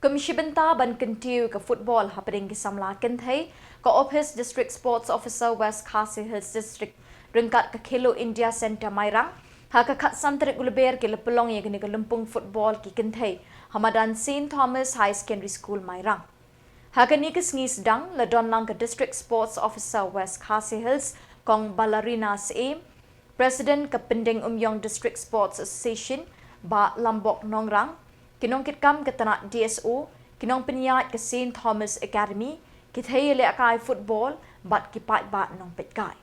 Komisi Benta ban kentiu ke football happening ke Samla kenthai ke Office District Sports Officer West Khasi Hills District rengkat ke Khelo India Center Mairang ha ke khat santrik gulber ke Pynlong ye ke lempung football ki kenthai Hamadan St Thomas High Secondary School Mairang ha ke ni ke sengi sedang le donlang ke District Sports Officer West Khasi Hills kong Ballerina se President ke Pending Umyong District Sports Association ba Lambok Nongrang kinong kitkam ke tanak DSO, kinong penyat ke St. Thomas Academy, kithai leakai football, bat kipat bat nong petkai.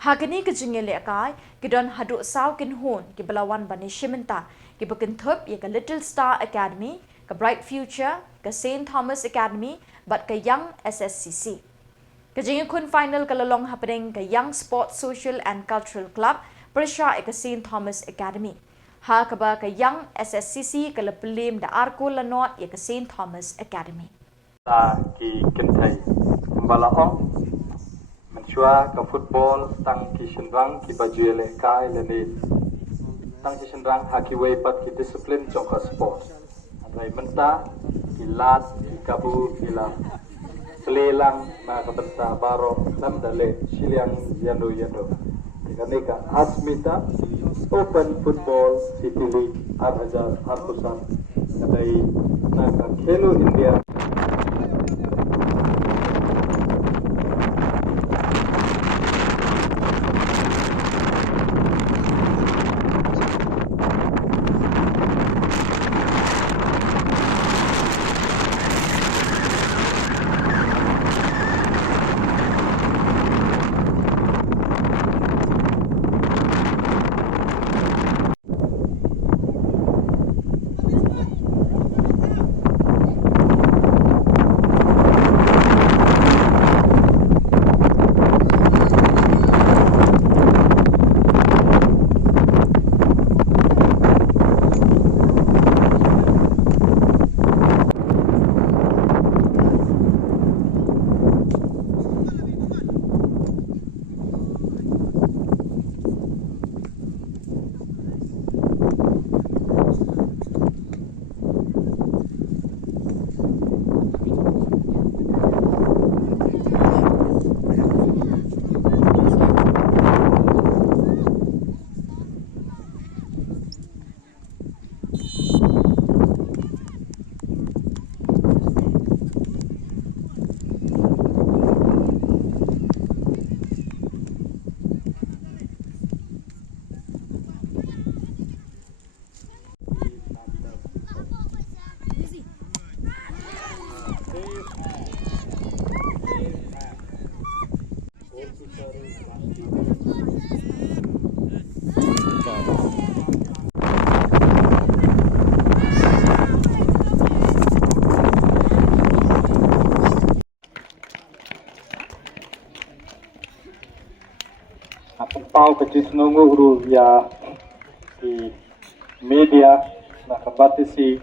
Hagani ke jengye leakai, kidon haduk saw kinhun, ki belawan bani Shimenta, ki bekentup ye ke Little Star Academy, ke Bright Future, ke St. Thomas Academy, bat ke Young SSCC. Ke jengye kun final ke lelong happening ke Young Sports Social and Cultural Club, Persha ke St. Thomas Academy. Ha kaba ke Young SSCC ke lepelim da arko lanot ye ke St. Thomas Academy. Ta ki kentai mbalaong mensua ke football tang ki shenrang ki bajule kai leni tang ki shenrang haki way pat ki discipline jong ka sport. Andai menta ki lat ki kabu ki la selelang ma ka benta baro lam dale Shillong yando Ika Asmita Open Football City League Arhajar Arpusan kadai naka Khelo India pau kecil nunggu huru ya di media nak batisi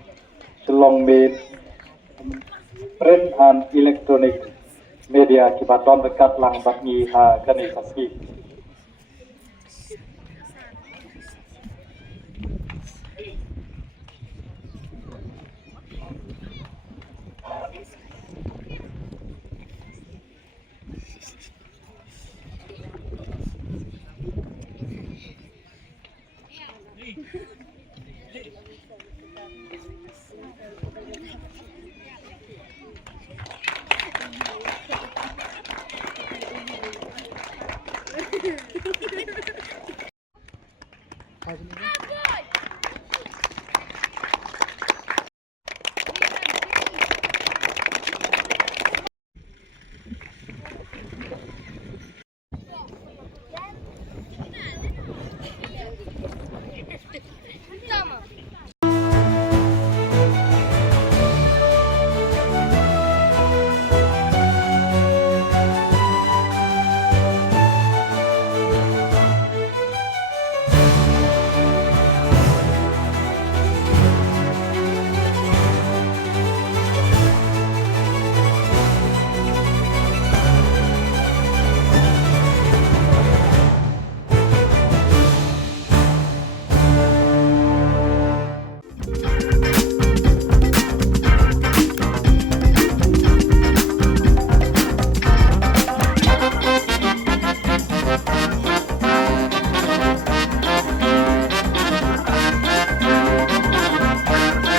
Shillong made print and electronic media kibaton dekat lang batni ha kani kasih